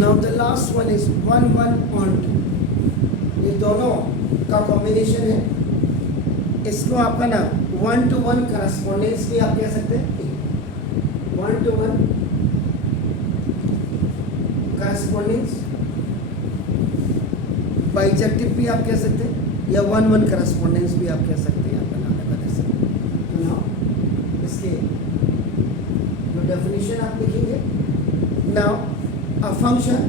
Now the last one is 1 1 on 2. ये दोनों का कॉम्बिनेशन है. इसको आपका ना 1 to 1 करस्पॉन्डेंस भी आप कह सकते हैं. 1 to 1 करस्पॉन्डेंस, बाइजेक्टिव भी आप कह सकते हैं, या 1 1 करस्पॉन्डेंस भी आप कह सकते हैं. आप बनाने वाले से तो नाउ इसके जो डेफिनेशन आप लिखेंगे. Now a function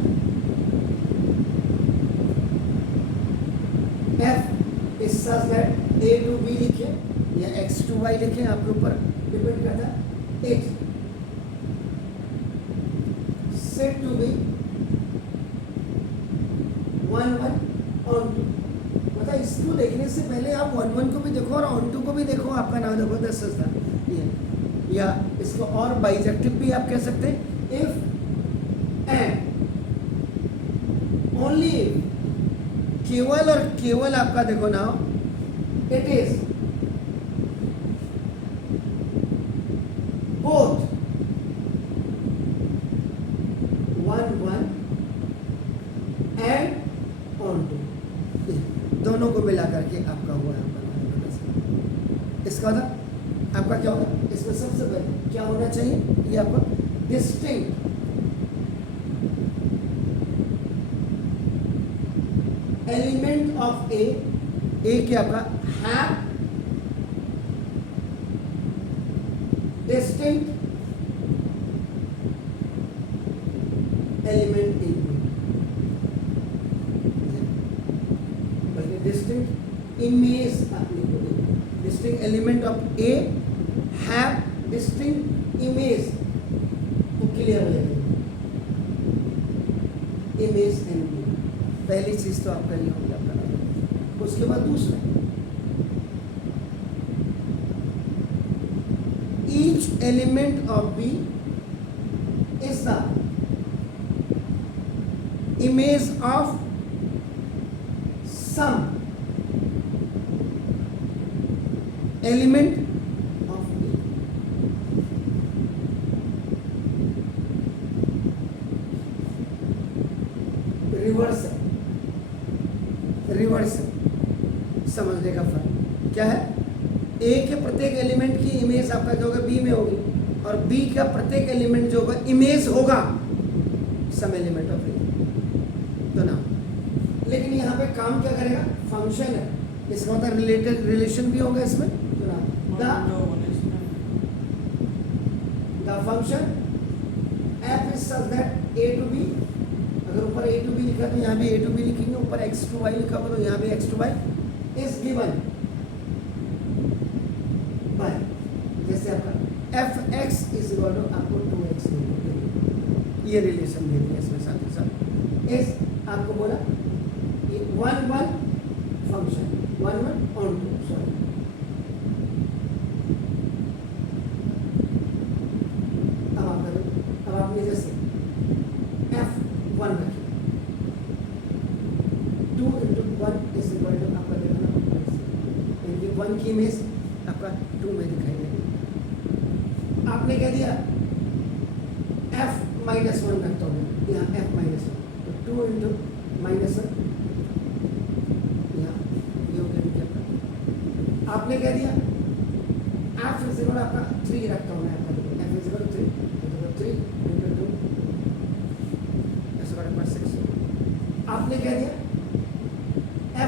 f is such that a to b लिखे या x to y लिखे, आपके ऊपर डिपेंड करता है. it said to be 1 1 on 2. मतलब इसको देखने से पहले आप 1 1 को भी देखो और on 2 को भी देखो. आपका नाम देखो दिस इज द, या इसको और बाइजेक्टिव भी आप कह सकते हैं. इफ एंड ओनली, केवल और केवल आपका देखो now it is both 1 1 and on 2. दोनों को मिला करके आपका हुआ है. इसका था आपका क्या होगा. इसमें सबसे पहले क्या होना चाहिए, ये आपका डिस्टिंक्ट एलिमेंट ऑफ ए क्या आपका have distinct element in B. Distinct image आपने बोली. Distinct element of A have distinct image को क्लियर हो जाएगा. इमेज एंड बी पहली चीज तो आपका ये हो गया आपका. उसके बाद दूसरा, each element of B is the image of some element of B. Reverse समझने का फर्क क्या है. ए के प्रत्येक एलिमेंट की इमेज आपका क्या होगा, बी में होगी, और बी का प्रत्येक एलिमेंट जो होगा इमेज होगा सम एलिमेंट ऑफ ए. तो ना, लेकिन यहाँ पे काम क्या करेगा, फंक्शन है. इसका मतलब रिलेटेड रिलेशन भी होगा इसमें. तो ना the function f is such that a to b, अगर ऊपर a to b लिखा तो यहाँ भी a to b लिखेंगे, ऊपर x to y लिखा तो यहाँ भी x to y is given by, जैसे आपका f(x) is equal to आपको 2x ये रिलेशन दे दिया इसमें साथ ही साथ. इस आपको बोला ये 1 1 फंक्शन 1 1 on 2, सॉरी. अब आपने जैसे f1 रखिए, 2 into 1 is equal to आपका देखना 1 की इमेज आपका 2 में दिखाई देगी. आपने कह दिया f-1 रखता हूँ यहाँ f-1, तो 2 into -1 यहाँ ये हो गया क्या. आपने कह दिया f is equal आपका 3 रखता हूँ मैं आपका, f is equal 3, तो 3 into 2 is equal to 6. आपने कह दिया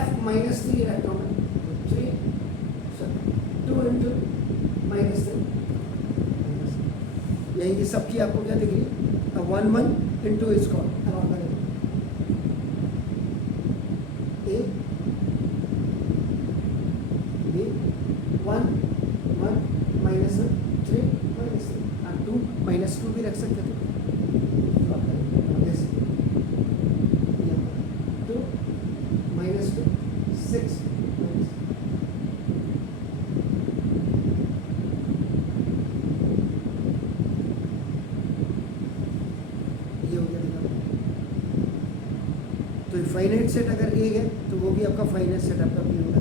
f-3 रखता हूँ मैं, तो 3 2 into -3. यही की सबकी आपको क्या दिख रही है, 1 1 into इसको अब आप करें a b 1 1 -3 -3 आप 2 -2 भी रख सकते थे. तो आप करें जैसे 2 -2 6 तो फाइनाइट सेट अगर ए है तो वो भी आपका फाइनाइट सेट आपका बी होगा.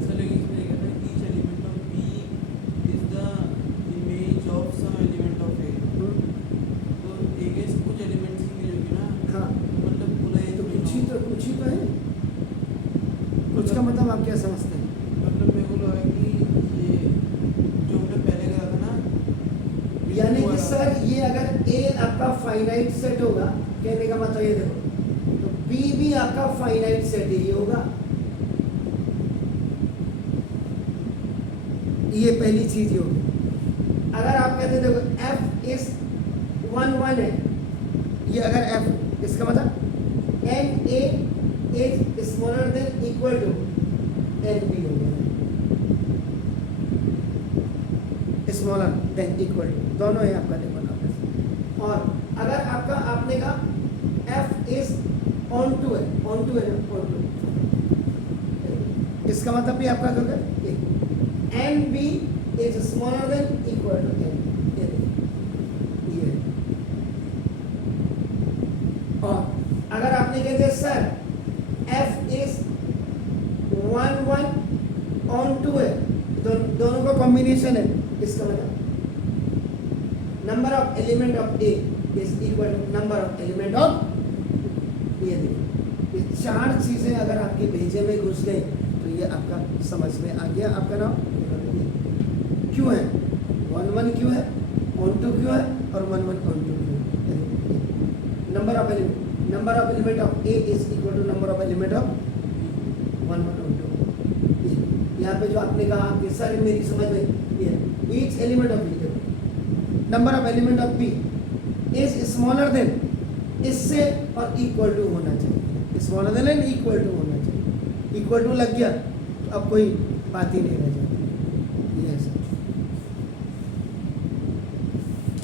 इसका मतलब आप क्या समझते हैं? मतलब मेरे को लगा कि ये जो हमने पहले करा था ना, यानी कि वाला। सर ये अगर ए आपका फाइनाइट सेट होगा, कहने का मतलब ये देखो, तो बी भी आपका फाइनाइट सेट ही होगा। ये पहली चीज होगी। अगर आप कहते देखो एफ इज 1 1 है, ये अगर एफ, इसका मतलब n A is smaller than equal to n B हो गया, स्मॉलर देन इक्वल टू, दोनों है आपका देखो ना। और अगर आपका आपने कहा एफ इज ऑन टू है, ऑन टू है ना, ऑन टू, इसका मतलब भी आपका क्या होगा, n B is smaller than equal to n, ये। और अगर आपने कहते sir F is 1 1 on to है, दोनों का कॉम्बिनेशन है, इसका मतलब number of element of A is equal to number of element of, ये देखो, ये चार चीजें अगर आपके भेजे में घुस गई तो ये आपका समझ में आ गया। आपका नाम क्यों है, 1 1 क्यों है, ऑन टू क्यों है, और 1 1 ऑन टू क्यों है। Number of element of A is equal to number of element of 1 1 on to. यहाँ पे जो आपने कहा कि सर मेरी समझ में ये each element of B, number of element of B is smaller than, इससे और इक्वल टू होना चाहिए, smaller than and equal to होना चाहिए। इक्वल टू लग गया तो अब कोई बात ही नहीं रह जाएगी।